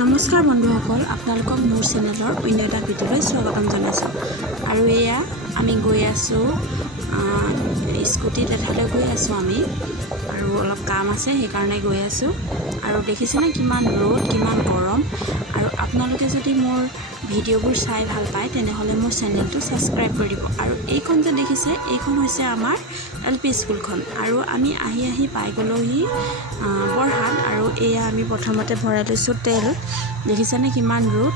নমস্কাৰ বন্ধুসকল, আপোনালোকক মোৰ চেনেলৰ অন্য এটা ভিডিঅ'লৈ স্বাগতম জনাইছোঁ। আৰু এয়া আমি গৈ আছোঁ স্কুটিত এঠাইলৈ গৈ আছোঁ আমি, আৰু অলপ কাম আছে সেইকাৰণে গৈ আছোঁ। আৰু দেখিছেনে কিমান ৰ'দ, কিমান গৰম। আৰু আপোনালোকে যদি মোৰ ভিডিঅ'বোৰ চাই ভাল পায় তেনেহ'লে মোৰ চেনেলটো ছাবস্ক্ৰাইব কৰি দিব। আৰু এইখন যে দেখিছে, এইখন হৈছে আমাৰ LP স্কুলখন। আৰু আমি আহি পাই গ'লোহি বৰহাট। আৰু এয়া আমি প্ৰথমতে ভৰাই লৈছোঁ তেল। দেখিছেনে কিমান ৰ'দ।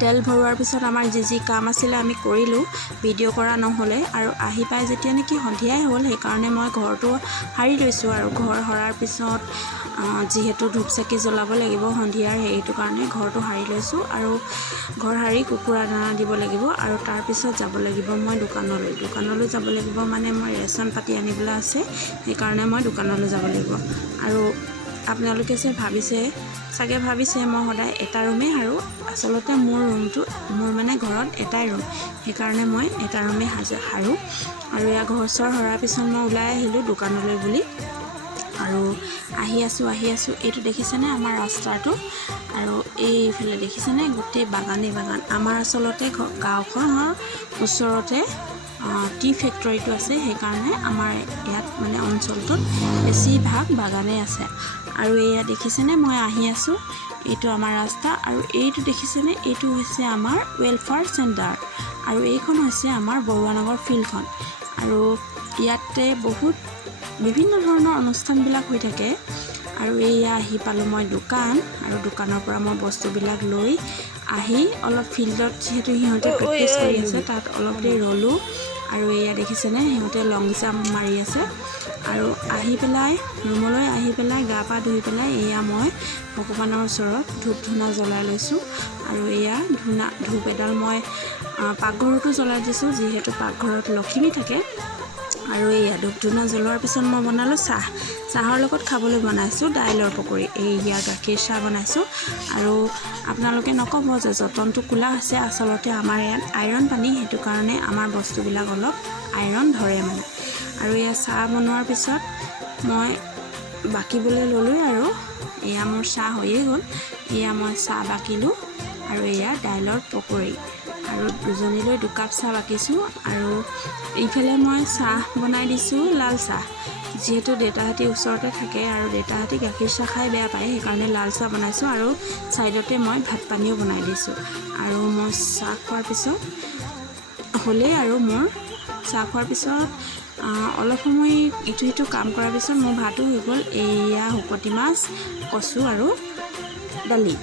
তেল ভৰোৱাৰ পিছত আমাৰ যি কাম আছিলে আমি কৰিলোঁ, ভিডিঅ' কৰা নহ'লে। আৰু আহি পাই যেতিয়া নেকি সন্ধিয়াই হ'ল, সেইকাৰণে মই ঘৰটো সাৰি লৈছোঁ। আৰু ঘৰ সৰাৰ পিছত যিহেতু ধূপ চাকি জ্বলাব লাগিব সন্ধিয়াৰ, সেইটো কাৰণে ঘৰটো সাৰি লৈছোঁ। আৰু ঘৰ সাৰি কুকুৰা দানা দিব লাগিব। আৰু তাৰপিছত যাব লাগিব মই দোকানলৈ যাব লাগিব, মানে মই ৰেচন পাতি আনিবলৈ আছে, সেইকাৰণে মই দোকানলৈ যাব লাগিব। আৰু আপোনালোকে চাগে ভাবিছে মই সদায় এটা ৰুমেই সাৰোঁ। আচলতে মোৰ মানে ঘৰত এটাই ৰুম, সেইকাৰণে মই এটা ৰুমেই সাৰোঁ। আৰু এয়া ঘৰ চৰ সৰাৰ পিছত মই ওলাই আহিলোঁ দোকানলৈ বুলি। আৰু আহি আছোঁ এইটো দেখিছেনে আমাৰ ৰাস্তাটো। আৰু এইফালে দেখিছেনে গোটেই বাগান। আমাৰ আচলতে গাঁওখনৰ ওচৰতে টি ফেক্টৰীটো আছে, সেইকাৰণে আমাৰ ইয়াত মানে অঞ্চলটোত বেছিভাগ বাগানেই আছে। আৰু এয়া দেখিছেনে মই আহি আছোঁ, এইটো আমাৰ ৰাস্তা। আৰু এইটো দেখিছেনে, এইটো হৈছে আমাৰ ৱেলফেয়াৰ চেণ্টাৰ। আৰু এইখন হৈছে আমাৰ বৰুৱানগৰ ফিল্ডখন। আৰু ইয়াতে বহুত বিভিন্ন ধৰণৰ অনুষ্ঠানবিলাক হৈ থাকে। আৰু এয়া আহি পালোঁ মই দোকান। আৰু দোকানৰ পৰা মই বস্তুবিলাক লৈ আহি অলপ ফিল্ডত, যিহেতু সিহঁতে প্ৰেক্টিছ কৰি আছে, তাত অলপ দেৰি ৰ'লোঁ। আৰু এয়া দেখিছেনে সিহঁতে লং জাম্প মাৰি আছে। আৰু ৰুমলৈ আহি পেলাই গা পা ধুই পেলাই এয়া মই ভগৱানৰ ওচৰত ধূপ ধূনা জ্বলাই লৈছোঁ। আৰু এয়া ধূপ এডাল মই পাকঘৰতো জ্বলাই দিছোঁ, যিহেতু পাকঘৰত লখিমী থাকে। আৰু এয়া ধূপ ধূনা জ্বলোৱাৰ পিছত মই বনালোঁ চাহৰ লগত খাবলৈ বনাইছোঁ দাইলৰ পকৰি। এয়া গাখীৰ চাহ বনাইছোঁ। আৰু আপোনালোকে নক'ব যে যতনটো কোলা হৈছে, আচলতে আমাৰ ইয়াত আইৰণ পানী, সেইটো কাৰণে আমাৰ বস্তুবিলাক অলপ আইৰণ ধৰে মানে। আৰু এয়া চাহ বনোৱাৰ পিছত মই বাকিবলৈ ল'লোঁ। আৰু এয়া মোৰ চাহ হৈয়ে গ'ল। এয়া মই চাহ বাকিলোঁ। আৰু এয়া দাইলৰ পকৰি। আৰু দুজনীলৈ 2 কাপ চাহ বাকিছোঁ। আৰু এইফালে মই চাহ বনাই দিছোঁ লাল চাহ, যিহেতু দেউতাহঁতি ওচৰতে থাকে আৰু দেউতাহঁতি গাখীৰ চাহ খাই বেয়া পায়, সেইকাৰণে লাল চাহ বনাইছোঁ। আৰু ছাইডতে মই ভাত পানীও বনাই দিছোঁ। আৰু মই চাহ খোৱাৰ পিছত হ'লেই, আৰু মোৰ চাহ খোৱাৰ পিছত অলপ সময় ইটো সিটো কাম কৰাৰ পিছত মোৰ ভাতো হৈ গ'ল। এয়া শুকতি মাছ, কচু আৰু দালি।